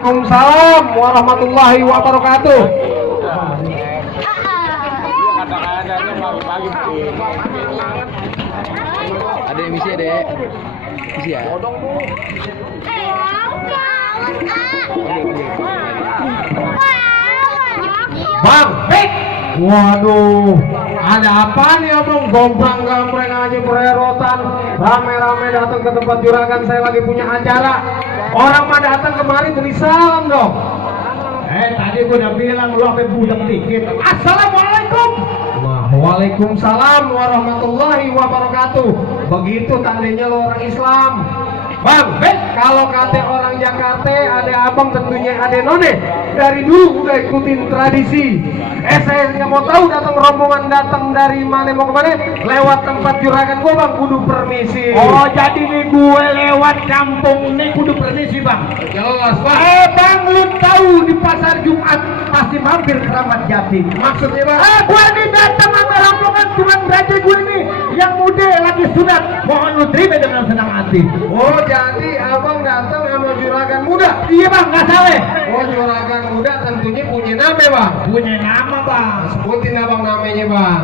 Waalaikumsalam warahmatullahi wabarakatuh. Ada misi ya, Dek? Misi ya? Bang, waduh, ada apa nih abang? Gombrang-gambreng aja bererotan, rame-rame datang ke tempat juragan. Saya lagi punya acara. Orang mah datang kemari beri salam dong. Tadi gue udah bilang lu sampai budak dikit. Assalamualaikum. Waalaikumsalam warahmatullahi wabarakatuh. Begitu tandanya lo orang Islam. Bang, kalau kata orang Jakarta, ada abang tentunya ada none. Dari dulu udah ikutin tradisi. Saya nggak mau tahu datang rombongan datang dari mana mau kemana, lewat tempat juragan gua bang, kudu permisi. Oh jadi nih gue lewat kampung nih kudu permisi bang. Jelas bang. Bang lu tahu di pasar Jumat pasti mampir Keramat Jati. Maksudnya bang? Gue nih datang sama rombongan tuan raja gue nih yang muda lagi sunat. Mohon lu terima dengan senang hati. Oh jadi abang datang sama juragan muda? Iya bang, nggak salah. Oh juragan muda tentunya punya nama bang. Punya nama bang. Sebutin abang namanya bang.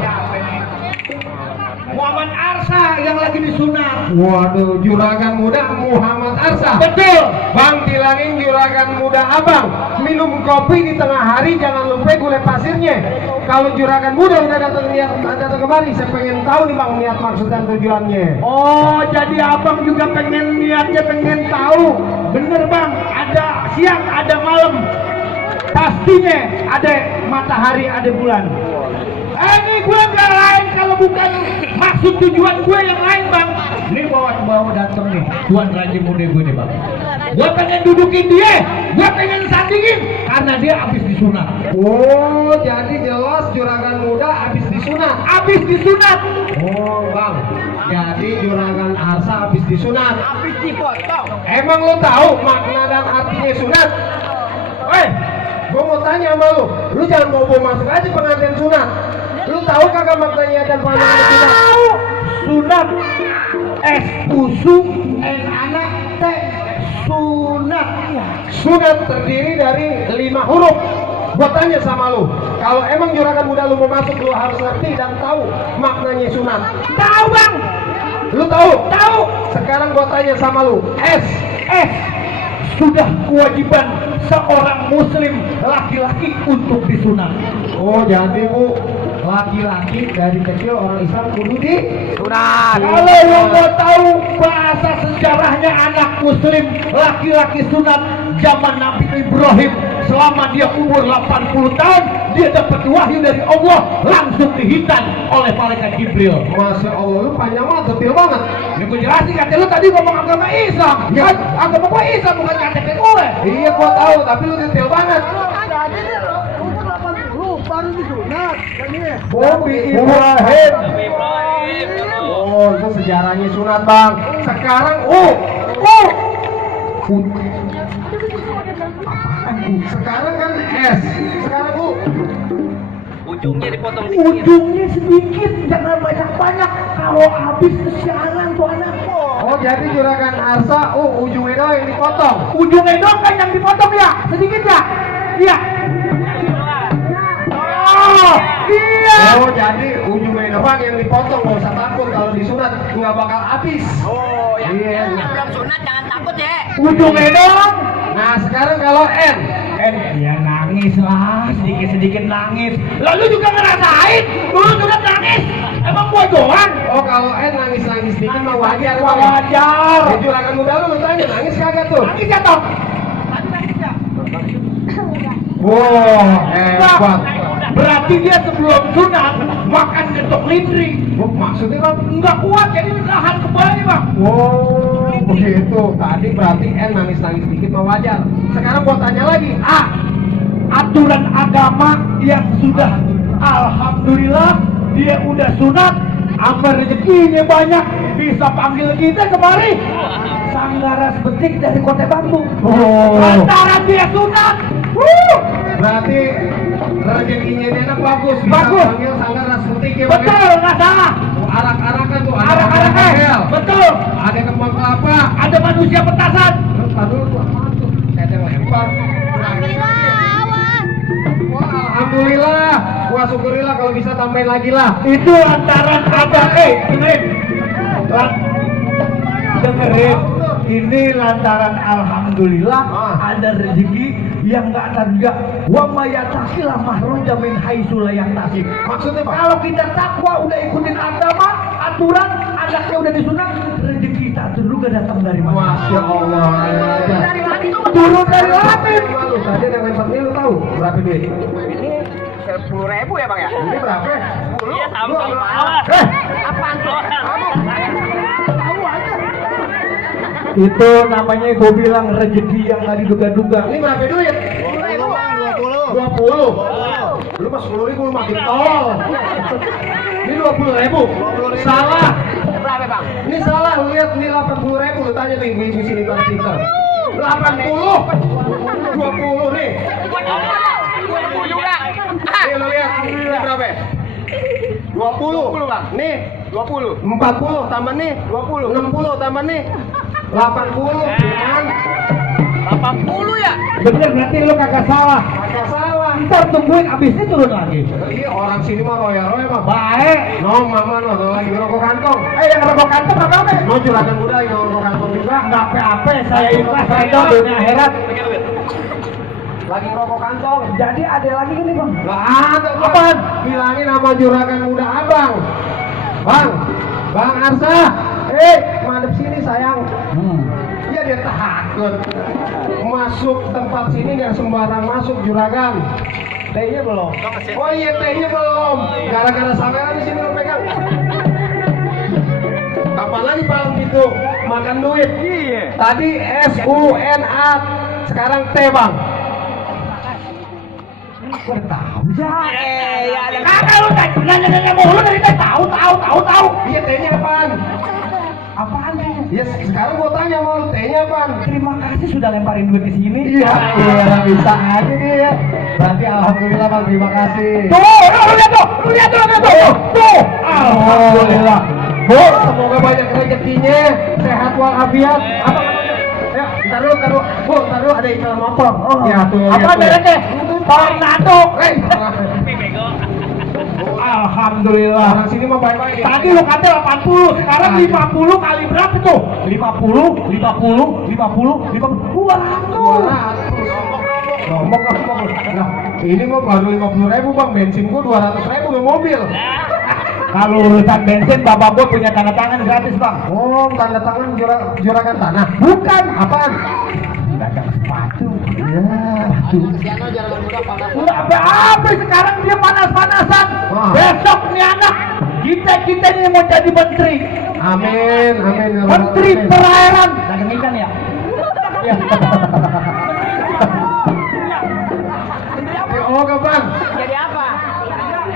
Muhammad Arsa yang lagi disunat. Waduh, juragan muda Muhammad Arsa. Betul. Bang, bilangin juragan muda abang minum kopi di tengah hari jangan lupa gulai pasirnya. Kalau juragan muda udah datang kemari, saya pengen tahu nih bang niat maksud dan tujuannya. Oh, jadi abang juga pengen niatnya pengen tahu. Bener bang, ada siang ada malam. Pastinya ada matahari ada bulan. Ini gue nggak lain kalau bukan maksud tujuan gue yang lain bang. Ini bawa datang nih tuan raja muda gue nih bang. Gue pengen dudukin dia, gue pengen sandingin karena dia habis disunat. Oh, jadi jelas juragan muda habis disunat. Habis disunat. Oh bang, jadi juragan Arsa habis disunat. Habis dipotong. Emang lo tahu makna dan artinya sunat? Gue mau tanya sama lu jangan bawa masuk aja pengantin sunat. Lu tahu kagak maknanya dan pandangan sunat? Tahu. Sunat. S usung N anak T sunat. Sunat terdiri dari 5 huruf. Gua tanya sama lu, kalau emang juragan muda lu mau masuk, lu harus ngerti dan tahu maknanya sunat. Tahu bang. Lu tahu? Tahu. Sekarang gua tanya sama lu, S sudah kewajiban seorang muslim laki-laki untuk disunat. Oh jadi bu, laki-laki dari kecil orang Islam kudu di Sunat. Kalau lo mau tahu bahasa sejarahnya anak muslim laki-laki sunat zaman Nabi Ibrahim, selama dia umur 80 tahun dia dapat wahyu dari Allah langsung dihitan oleh malaikat Jibril. Masya Allah, lu panjang banget, detail banget. Ini gue jelasin, kata lu tadi ngomong agama Islam ya. Agama gue Islam bukan KTP gue. Iya gua tahu, tapi lu detail banget. Baru disunat Bobi Ibrahim. Oh itu sejarahnya sunat bang. Sekarang sekarang kan S. Sekarang Ujungnya dipotong dikit. Ujungnya sedikit, jangan banyak-banyak. Kalau habis kesianan tuh anak. Oh jadi juragan Arsa, ujungnya doang yang dipotong. Ujungnya doang kan yang dipotong ya, sedikit ya. Iya. Oh, iya. Oh jadi ujungnya doang yang dipotong, nggak usah takut kalau disunat nggak bakal habis. Oh, Iya. yang belum sunat jangan takut ya. Ujungnya doang. Nah sekarang kalau N. Ya nangis lah, sedikit-sedikit nangis. Lalu juga ngerasain, dulu sunat nangis. Emang gua doang? Oh kalau N nangis-nangis dikit mah wajar. Wah, wajar. Juragan muda lu tanya nangis kagak tuh? Nangis ya toh? Wow hebat. Berarti dia sebelum sunat makan getok lindri. Maksudnya bang? Nggak kuat jadi nahan kembali bang. Oh begitu. Tadi berarti N nangis-nangis dikit mah wajar. Sekarang gua tanya lagi. A. Aturan agama yang sudah alhamdulillah dia udah sunat, amal rezekinya banyak, bisa panggil kita kemari. Sanggaras betik dari Kota Bambu. Oh. Antara dia sunat. Berarti rezekinya dia enak bagus. Bisa Bagus. panggil sanggar Rasputik ya. Betul, nggak salah. Arak-arakan tuh. Ada Arak-arakan. hotel. Betul. Ada kembang kelapa. Ada manusia petasan. Terus aduh tuh apaan tuh? aja ngelempar. Wah, alhamdulillah. Wah, syukurillah kalau bisa tambahin lagi lah. Itu lantaran ada dengerin. Dengerin. Ini lantaran alhamdulillah ada rezeki yang nggak terduga. Wa mayatakilah mahroja min haitsu la yahtasib. Maksudnya Pak? Kalau kita takwa udah ikutin agama, aturan, anaknya udah disunat, rezeki tak terduga datang dari mana? Masya Allah. Turun dari langit. Lu tadi yang lempar ini lu tahu berapa duit? Ini 10.000 ya bang ya? Ini berapa? Iya sama-sama. Apaan tuh? Itu namanya gue bilang rezeki yang nggak diduga-duga. Ini berapa duit? 20. Lu pas 10.000 lu makin tol. Ini 20.000. Salah. Berapa bang? Ini salah, lu lihat ini 80.000. Lu tanya tuh ibu-ibu sini pada pintar. 80. 20 nih. 20 juga. Nih lu lihat ini berapa? 20 bang. Nih 20. 40 tambah nih 20. 60 tambah nih 80. Cuman 80 ya? Bener berarti lu kagak salah. kagak salah. Ntar tungguin abisnya turun lagi. Iya orang sini mah roya-roya mah. Baik. No mama no lagi rokok kantong. Yang rokok kantong apa nih? No juragan muda yang rokok kantong juga. Nggak apa-apa, saya ikhlas saya dunia akhirat. Lagi rokok kantong. Jadi ada lagi gini bang. Lah ada Bang. Apaan? Bilangin sama juragan muda abang. Bang Arsa. Madep sini sayang. Ya dia takut. Masuk tempat sini nggak sembarang masuk juragan. Tehnya belum. Oh iya tehnya belum. Gara-gara sampean di sini lo pegang. Kapan lagi palang gitu makan duit? Iya. Tadi SUNA, sekarang T bang. Tahu ya. Ya ada. Kakak lu nanya mulu dari tadi tahu. Iya tehnya apaan? Apaan nih? Ya sekarang gua tanya mau tehnya apaan? Terima kasih sudah lemparin duit ke sini. Iya bisa aja dia. Berarti alhamdulillah bang terima kasih. Tuh, lu lihat tuh. Tuh. Alhamdulillah. Bu, semoga banyak rezekinya, sehat walafiat. Apa namanya? Ya, ntar dulu. Bu, ntar dulu ada iklan motor. Oh, ya tuh. apa mereknya? Tornado. Alhamdulillah. Orang sini mah baik-baik. Tadi lu kata 80, sekarang 50 kali berapa tuh? 50. 200. Ngomong. Nah, ini mah baru 50.000 bang, bensin gua 200.000 ke mobil. Kalau urusan bensin, bapak gua punya tanda tangan gratis bang. Oh, tanda tangan juragan tanah. Bukan. Apaan? Dagang sepatu. Ya, Siano juragan muda panas. Udah apa sekarang dia panas-panasan. Wah. Besok nih anak kita ini mau jadi menteri. amin. Menteri perairan. Dagang ikan ya. Ya. Oh, kapan? Jadi apa?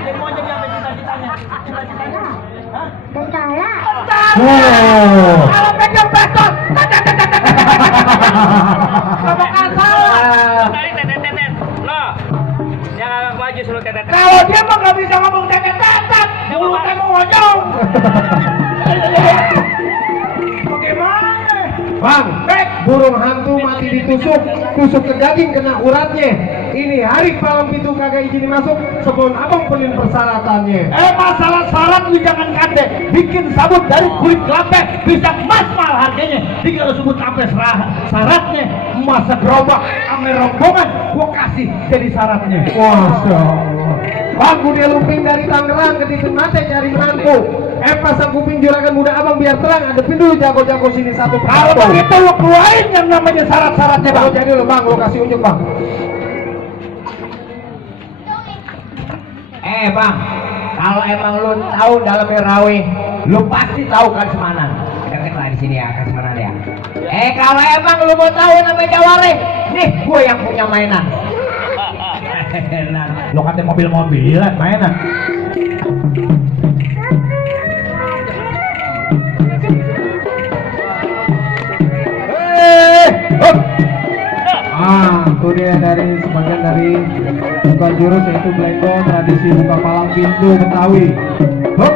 Dia mau jadi apa cita-citanya? Tentara. Kalau pegang betot. Kamu kan salah. Lo, yang agak maju suruh tetet. Kalau dia mah nggak bisa ngomong tetet-tetet, mulutnya mau ngonyong. Bagaimana? Bang, burung hantu mati ditusuk, tusuk ke daging kena uratnya. Ini hari palang pintu kagak izin masuk sebelum abang penuhin persyaratannya. Masalah syarat lu jangan kade. Bikin sabut dari kulit kelapa bisa emas mahal harganya. Tinggal lu sebut sampai syaratnya emas gerobak ame rombongan gua kasih jadi syaratnya. Masya Allah. Bang, dia lumping dari Tangerang ke Titik Mate cari menantu. Pasang kuping juragan muda abang biar terang. Adepin dulu jago-jago sini satu Kalau persatu. begitu lu keluarin yang namanya syarat-syaratnya bang. Oh, jadi lo bang, lo kasih unjuk bang. Bang, kalau emang lu tahu dalamnya rawe, lu pasti tahu kan semana. Deket lah di sini ya, kan semana ya. Kalau emang lu mau tahu namanya Jaware, nih gue yang punya mainan. Lo katanya mobil-mobilan mainan. Itu dia dari sebagian dari buka jurus yaitu Blendo tradisi buka palang pintu Betawi. Hop.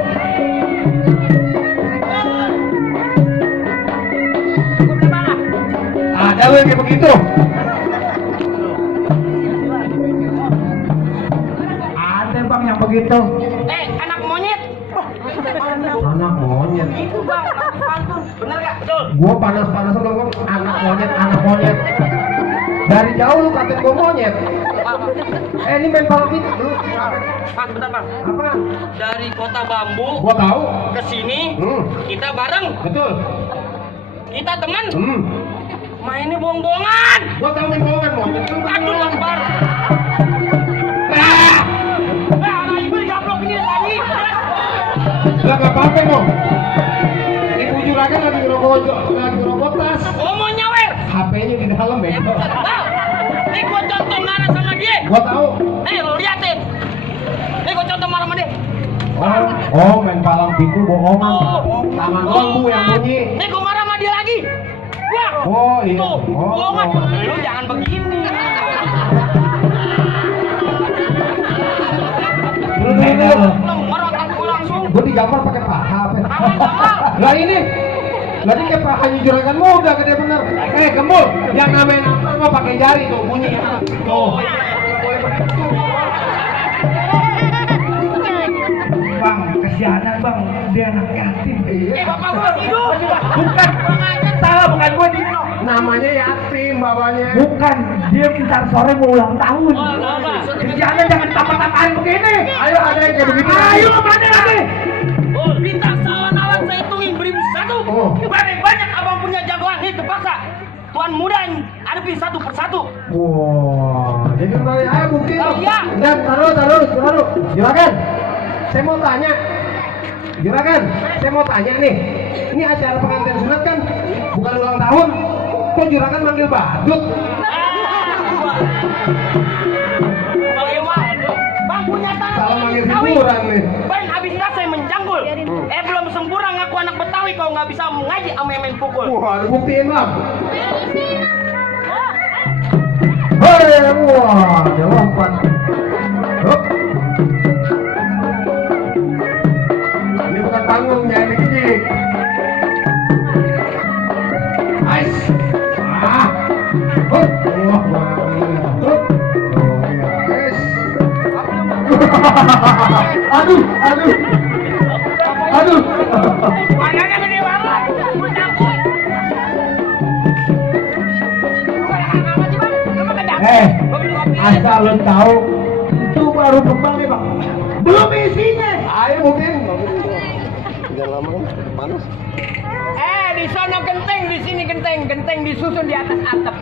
Ada lo yang kayak begitu. gitu. Anak monyet. Anak monyet. Itu bang, pantun. Bener gak? Betul. Gua panas-panas lu ngomong anak monyet. Dari jauh lu katain gua monyet. Ini main balap itu lu. Bang, bentar bang. Apa? Dari kota bambu Gua tahu. ke sini kita bareng. Betul. Kita teman. Mainnya bohong-bohongan. Gua tahu main bohongan monyet. Aduh, Akbar. Anak ibu digablok ini tadi. Lah enggak apa-apa dong. Ibu juragan lagi ngerokok tas. Oh, mau nyawer. HP-nya di dalam bego. Bang, ini gua contoh marah sama dia. Gua tahu. Lu liatin. Ini gua contoh marah sama dia. Oh, main palang pintu bohongan. Tangan doang Bu yang bunyi. Ini gua marah sama dia lagi. Wah. Oh, iya. Tuh, Oh. bohongan. Lu jangan begini. Lemar otak gua langsung. Gua digambar pakai paha apa? Lah ini. Lah ini kayak pahanya juragan muda gede bener. Gembul, yang ngamen apa mau pakai jari tuh bunyi. Tuh. Bang, kesianan bang, dia anak yatim. Bapak gua hidup. Bukan, salah bukan gua Dino. Namanya yatim bapaknya. Bukan, dia bentar sore mau ulang tahun. Apa? Kesianan jangan tambah-tambahan begini. Ayo ada yang kayak begitu. Ayo kemana lagi? Minta sawan-awan saya hitungin beribu satu. Banyak abang punya jagoan nih terpaksa. Tuan muda yang hadapi satu persatu. Wah, jadi mulai ayo bukti. Oh, iya. Dan taruh. Juragan, saya mau tanya. Juragan, saya mau tanya nih. Ini acara pengantin sunat kan, bukan ulang tahun. Kok juragan manggil badut? Bang punya tangan. Salah manggil hiburan nih. Bang habis saya menjanggul. Belum sempurna ngaku anak Betawi kau nggak bisa mengaji sama yang main pukul. Wah, ada buktiin bang. Hei, wah, dia lompat. Hup. Ini bukan panggungnya, ini gigit. Ais. Hup. Wah, hup. Oh, iya. Ais. Aduh. Pandangannya gede banget. Gua takut. Asal lo tahu, itu baru kembang nih bang. Belum isinya. Ayo mungkin. Jangan lama panas. Di sono genteng, di sini genteng disusun di atas atap.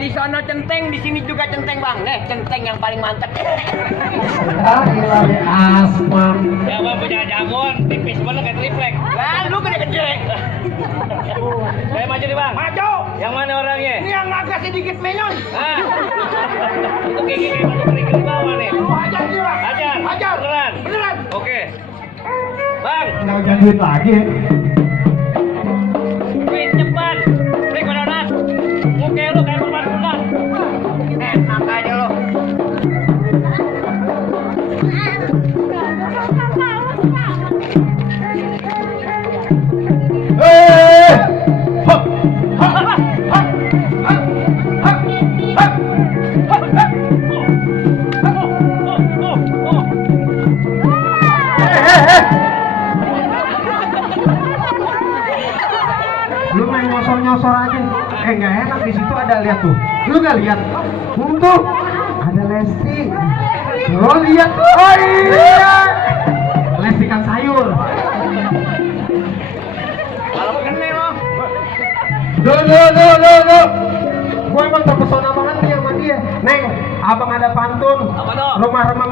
Di sono centeng, di sini juga centeng bang. Nih centeng yang paling mantep. Gila deh asman. Ya bang punya jagoan, tipis banget kayak triplek. Lu gede-gede. Saya maju nih bang. Maju. Yang mana orangnya? Ini yang agak sedikit menyon. Itu gigi masuk ke bawah nih. Hajar dia bang. Hajar. Beneran. Oke. Bang. Nggak jadi duit lagi. Cepat. Trik beneran. Muka lu kayak perban kuda. Enak aja lu. Lu main nyosor aja. Nggak enak di situ ada lihat tuh. Lu nggak lihat? Tuh ada Lesti. Lo lihat tuh. Oh iya. Lesti kan sayur. Kalau kene lo. Duh. Gua emang terpesona banget nih sama dia. Neng, abang ada pantun. Apa tuh? Rumah remang